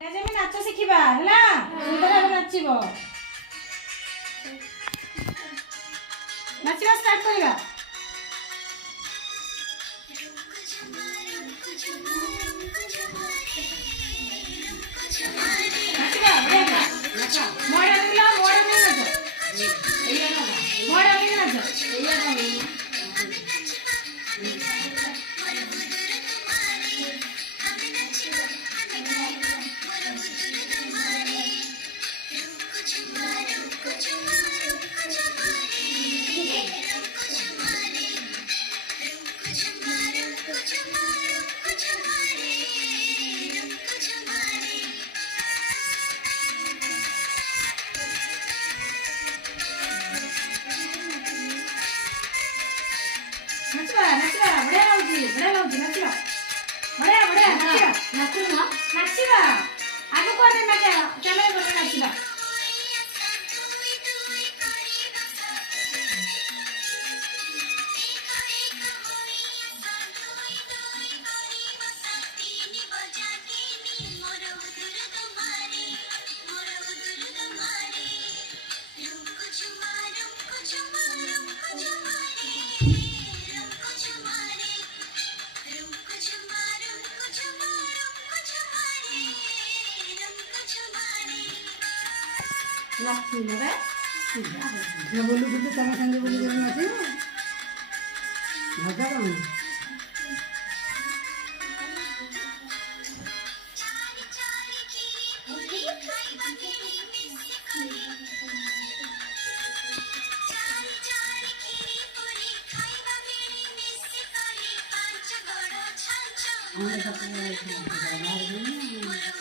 ଆମେ ନାଚ ଶିଖିବା ହେଲା ସୁନ୍ଦର ଭାବେ ନାଚିବ ନାଚିବା ଷ୍ଟାର୍ଟ କରିବା नाचिबा आगो करे नाचा कैमरा करे नाचिबा लक्ष्मी रे न बोलू कि तुम संगे बोली कर नाचे मजा कौन हमने सब